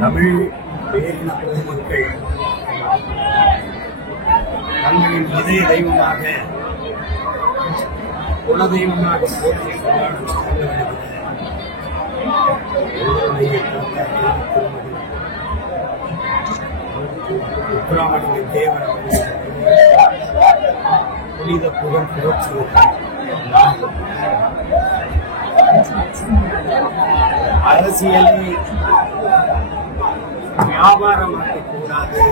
தமிழ் பேரின பொதுமக்கள் தங்களின் இதய தெய்வமாக குலதெய்வமாக போற்றி உக்ராமணிய தேவர புனித புகழ் போற்றுவது அரசியலை வியாபாரமாக்கக் கூடாது.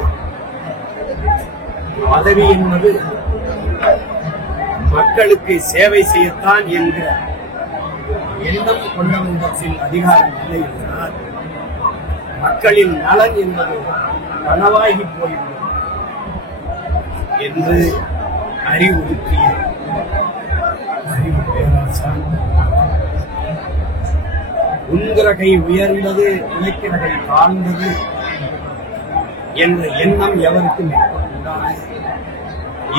பதவி என்பது மக்களுக்கு சேவை செய்யத்தான் என்கிற எண்ணம் கொண்டவர்களின் அதிகாரம் இல்லை என்றால் மக்களின் நலன் என்பது கனவாகி போய்விடும் என்று அறிவுறுத்திய அறிவு பேராசான் உன்கிற கை உயர்ந்தது உழைக்கிற கை தாழ்ந்தது என்ற எண்ணம் எவருக்கும் இருக்கக்கூடாது.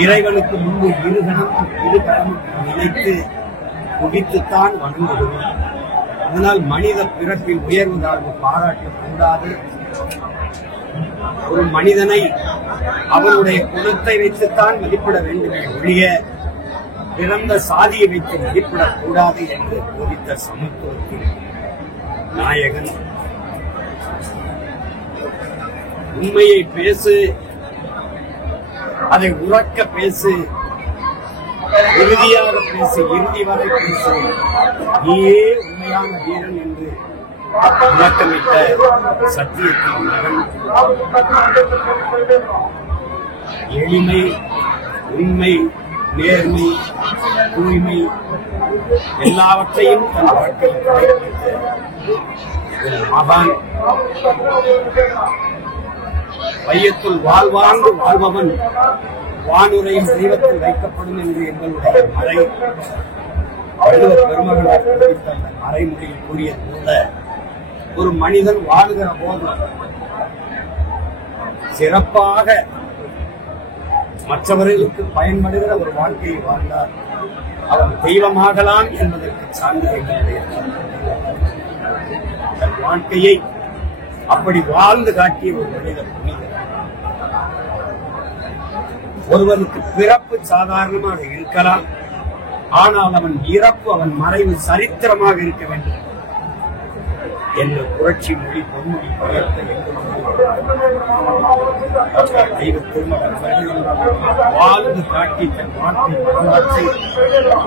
இறைவனுக்கு முன்பு இருகணம் நினைத்து குடித்துத்தான் வணங்குகிறோம். அதனால் மனித பிறப்பில் உயர்வு தாழ்வு பாராட்டக்கூடாது. ஒரு மனிதனை அவனுடைய குணத்தை வைத்துத்தான் மதிப்பிட வேண்டுமே ஒழிய பிறந்த சாதியை வைத்து மதிப்பிடக்கூடாது என்று போதித்த சமத்துவத்தில் நாயகன் உண்மையை பேசு, அதை உறக்க பேசு, உறுதியாக பேசு, இறுதி வரை பேசு, நீயே உண்மையான வீரன் என்று முழக்கமிட்ட சத்தியத்தின் மகன் எளிமை, உண்மை, நேர்மை, தூய்மை எல்லாவற்றையும் தன் வாழ்க்கையில் கடைபிடித்த மகான். வையத்துள் வாழ்வாங்கு வாழ்பவன் வானுரையும் தெய்வத்தில் வைக்கப்படும் என்று எங்களுடைய மறை வள்ளுவ பெருமகனார் குறித்த அந்த மறைமுறையில் கூறியது போல ஒரு மனிதன் வாழுகிற போது சிறப்பாக மற்றவர்களுக்கு பயன்படுகிற ஒரு வாழ்க்கையை வாழ்ந்தார் அவன் தெய்வமாகலாம் என்பதற்கு சான்று எங்களுடைய வாழ்க்கையை அப்படி வாழ்ந்து காட்டிய ஒரு மனிதன். ஒருவனுக்கு பிறப்பு சாதாரணமாக இருக்கலாம், ஆனால் அவன் இறப்பு அவன் மறைவு சரித்திரமாக இருக்க வேண்டும் என்ற புரட்சி மொழி பொன்மொழி பகர்த்த தெய்வ திருமகன் வாழ்ந்து காட்டி தன் வாழ்க்கை வரலாற்றை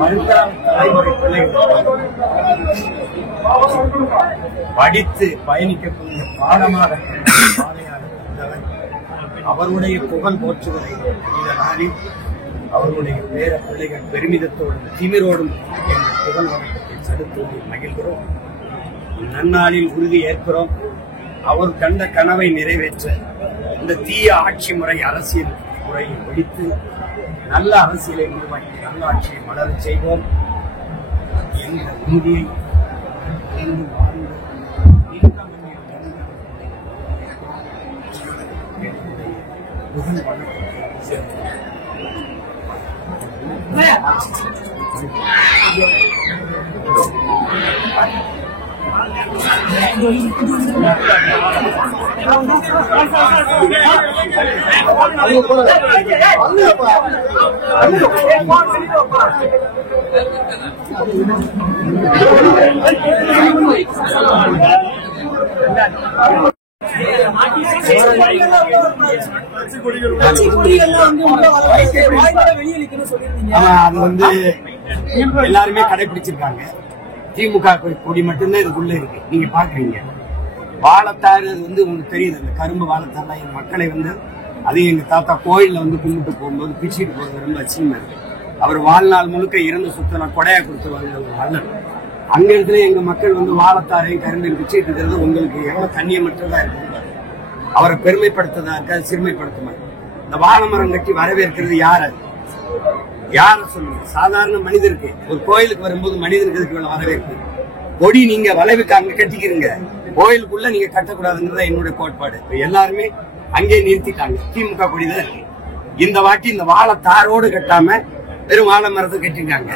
வருங்கால தலைமுறை பிள்ளைகள் படித்து பயணிக்கக்கூடிய பாடமாக அவருடைய புகழ் போற்றுவதை இந்த நாளில் அவருடைய பேர பிள்ளைகள் பெருமிதத்தோடும் திமிரோடும் என்ற புகழ் வணக்கத்தை செலுத்துவதை மகிழ்கிறோம். நன்னாளில் உறுதி ஏற்கிறோம். அவர் கண்ட கனவை நிறைவேற்ற இந்த தீய ஆட்சி முறை அரசியல் முறையை ஒழித்து நல்ல அரசியலை உருவாக்கி நல்ல ஆட்சியை மலரச் செய்வோம் என்ற உறுதியை அது வந்து எல்லாருமே கடைபிடிச்சிருக்காங்க. திமுக கொடி மட்டும்தான் இதுக்குள்ள இருக்கு. நீங்க பாக்குறீங்க வாழைத்தாறு வந்து உங்களுக்கு தெரியுது. அந்த கரும்பு வாழைத்தாறுலாம் எங்க மக்களை வந்து அதையும் எங்க தாத்தா கோயில்ல வந்து கும்பிட்டு போகும்போது பிச்சுட்டு போறது ரொம்ப அச்சியமா இருக்கு. அவர் வாழ்நாள் முழுக்க இறந்து சுத்தலாம் கொடையா கொடுத்துருவாங்க ஒரு வள்ளல். அங்க இடத்துல எங்க மக்கள் வந்து வாழைத்தாரையும் கரும்பையும் பிச்சுட்டு இருக்கிறது உங்களுக்கு எவ்வளவு கண்ணியமற்றதா இருக்கு. அவரை பெருமைப்படுத்ததா இருக்கா சிறுமைப்படுத்துமா? இந்த வாழை மரம் கட்டி வரவேற்கிறது யாரு? யார சொல்லுங்க? சாதாரண மனிதருக்கு ஒரு கோயிலுக்கு வரும்போது மனிதனுக்கு இவ்வளவு வரவேற்பு. கொடி நீங்க வளைவுக்கு அங்க கட்டிக்கிறீங்க, கோயிலுக்குள்ள நீங்க கட்டக்கூடாதுங்கிறத என்னுடைய கோட்பாடு. எல்லாருமே அங்கே நிறுத்திட்டாங்க. திமுக கொடிதான் இருக்கு. இந்த வாட்டி இந்த வாழை தாரோடு கட்டாம வெறும் வாழை மரத்தை கட்டிருக்காங்க.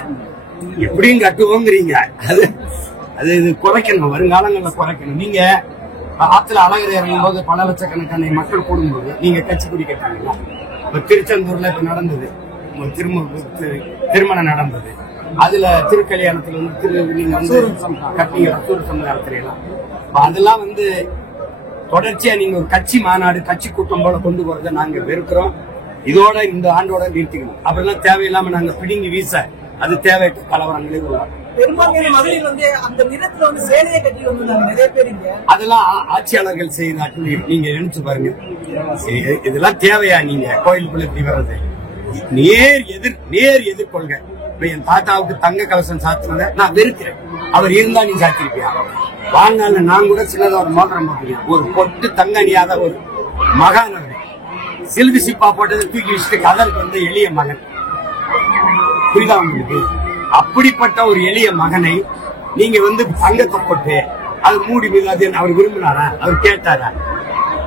எப்படியும் கட்டுவோங்கிறீங்க. அது இது குறைக்கணும், வருங்காலங்கள்ல குறைக்கணும். நீங்க ஆத்துல அழகர் இறங்கும் போது பல லட்சக்கணக்கான மக்கள் கூடும்போது நீங்க கட்சி கொடி கேட்டாங்களா? இப்ப திருச்செந்தூர்ல இப்ப நடந்தது திருமணம் நடந்தது. அதுல திருக்கல்யாணத்துல வந்து நீங்க வந்து கட்டிங்க சூரசமுதாயத்திலாம் அதெல்லாம் வந்து தொடர்ச்சியா நீங்க ஒரு கட்சி மாநாடு கட்சி கூட்டம் போல கொண்டு போறதை நாங்க வெறுக்கிறோம். இதோட இந்த ஆண்டோட நிறுத்திக்கணும். அப்படிலாம் தேவையில்லாம நாங்க பிடிங்கி வீச அது தேவையற்ற கலவரங்களே உருவாகும். அதெல்லாம் ஆட்சியாளர்கள் செய்தார்கள். நீங்க நினைச்சு பாருங்க, இதெல்லாம் தேவையா? நீங்க கோயிலுக்குள்ள இப்படி வர்றது நேர் எதிர்கொள்க. என் தாத்தாவுக்கு தங்க கவசம் சாத்துறத நான் வெறுக்கிறேன். அவர் இருந்தா நீ சாத்திருப்பியா? வாழ்நாள் நான் கூட சின்னதா ஒரு மோதிரம் போட்டுருக்கேன். ஒரு பொட்டு தங்க அணியாத ஒரு மகான் அவர். சில்வி சிப்பா போட்டதை தூக்கி வச்சுட்டு கதருக்கு வந்து எளிய மகன். புரியுதா உங்களுக்கு? அப்படிப்பட்ட ஒரு எளிய மகனை நீங்க வந்து தங்கத்தை போட்டு அது மூடி மீது அவர் விரும்பினாரா? அவர் கேட்டாரா?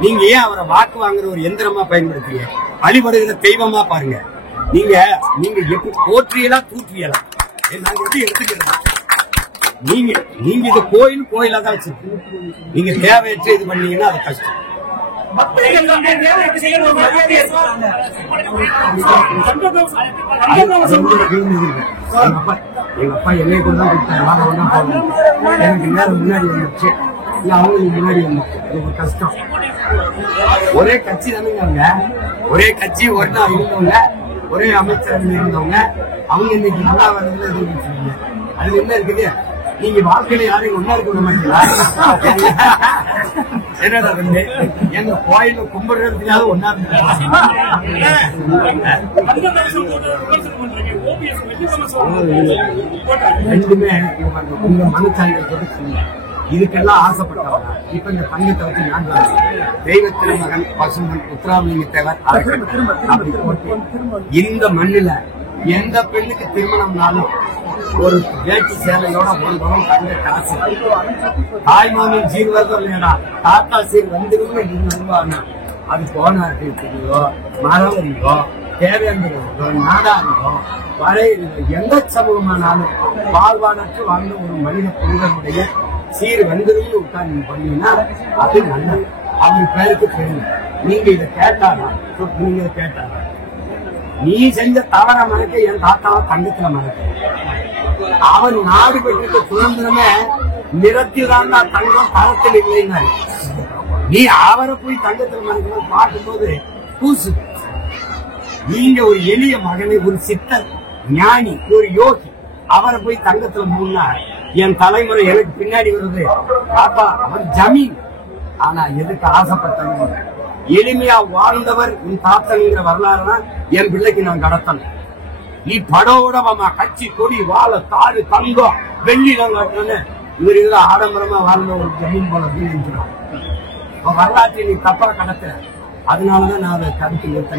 நீங்க ஏன் அவரை வாக்கு வாங்குற ஒரு எந்திரமா பயன்படுத்துறீங்க? வழிபடுகிற தெய்வமா பாருங்க. நீங்க எப்படி போற்றியலாம் தூற்றியலாம் நாங்க எப்படி எடுத்துக்கிறோம்? நீங்க இது கோயிலா தான் வச்சிருக்கீங்க. நீங்க தேவையற்ற இது பண்ணீங்கன்னா அது கஷ்டம். எங்க அப்பா என்னை கூட தான் கொடுத்தாரு. எனக்கு நேரம் முன்னாடி வந்துச்சு, அவங்களுக்கு முன்னாடி வந்துச்சு. அது ஒரு கஷ்டம். ஒரே கட்சி தானேங்க, ஒரே கட்சி ஒரு நாள் இருந்தவங்க, ஒரே அமைச்சர் இருந்தவங்க. அவங்க இன்னைக்கு நல்லா வரதுல எதிர்பார்க்கீங்க. அது என்ன இருக்குது? நீங்க வாழ்க்கையில யாரையும் ஒன்னா இருக்க மாட்டீங்களா? என்னடா வந்து எங்க கோயில கும்பிடுறதுக்காக ஒன்னா ரெண்டுமே உங்க மனச்சாங்க இதுக்கெல்லாம் ஆசைப்பட்டவங்க. இப்ப இந்த தங்கத்தை வச்சு நான் தெய்வ திருமகன் பசுமன் உத்தராமலிங்க தேவர் அப்படி போட்டு இந்த மண்ணுல எந்த பெண்ணுக்கு திருமணம்னாலும் ஒரு வேட்டு சேலையோட ஒன்றும் தங்க காசு தாய்மாமன் ஜீர்வதோ இல்லையா தாத்தா சீர் வந்துருவாங்க. அது போனார்களோ மரவரியோ தேவேந்திரோ நாடாரியோ வரையிலோ எந்த சமூகமானாலும் வாழ்வானற்று வாழ்ந்த ஒரு மனித புனிதனுடைய சீர் வந்துருந்து உட்கார்ந்து பண்ணீங்கன்னா அது நல்லது. அவர் பேருக்கு தெரியும். நீங்க இதை கேட்டாரா? நீங்க கேட்டாரா? நீ செஞ்ச தவற மறக்க என் தாத்தாவை தங்கத்துல மறக்க. அவன் நாடு பெற்ற சுதந்திரமே நிறத்தில் தான் தங்கம் தரத்தில் இல்லைன்னா நீ அவரை போய் தங்கத்துல மறக்கணும் பார்க்கும்போது பூசு. நீங்க ஒரு எளிய மகனை, ஒரு சித்தர் ஞானி, ஒரு யோகி, அவரை போய் தங்கத்துல மூணா என் தலைமுறை எனக்கு பின்னாடி வருது. பாப்பா அவர் ஜமீன். ஆனா எதுக்கு ஆசைப்பட்டவங்க எளிமையா வாழ்ந்தவர் உன் தாத்தனுங்கிற வரலாறுனா என் பிள்ளைக்கு நான் கடத்தணும். நீ படோடமா கட்சி கொடி வாழ தாடு தங்கம் வெள்ளி நாங்க இவர் இதுல ஆடம்பரமா வாழ்ந்த ஒரு ஜமீன் போல நினைக்கிறோம். வரலாற்றை நீ தப்பா கடத்துற. அதனாலதான் நான் அதை தடுத்து நிறுத்த.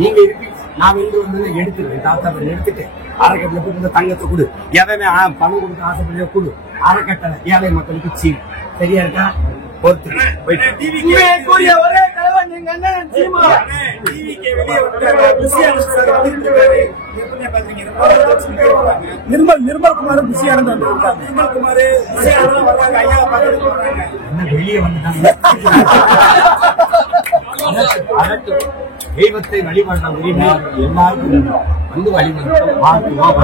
நீங்க இருப்பீங்க, நான் இன்று வந்து எடுத்துருவேன். தாத்தா எடுத்துட்டு அறக்கட்டளை கொடுத்த தங்கத்தை கொடு. எவமே பணம் கொடுத்து ஆசைப்படியா கொடு. அறக்கட்டளை ஏழை மக்களுக்கு சீர். சரியா இருக்கா? நிர்மல்குமார் வெளியே வந்துட்டாங்க. தெய்வத்தை வழிபாட்ட உரிமை எல்லாருக்கும் வந்து வழிபடுறோம். வாழ்த்துவோம்.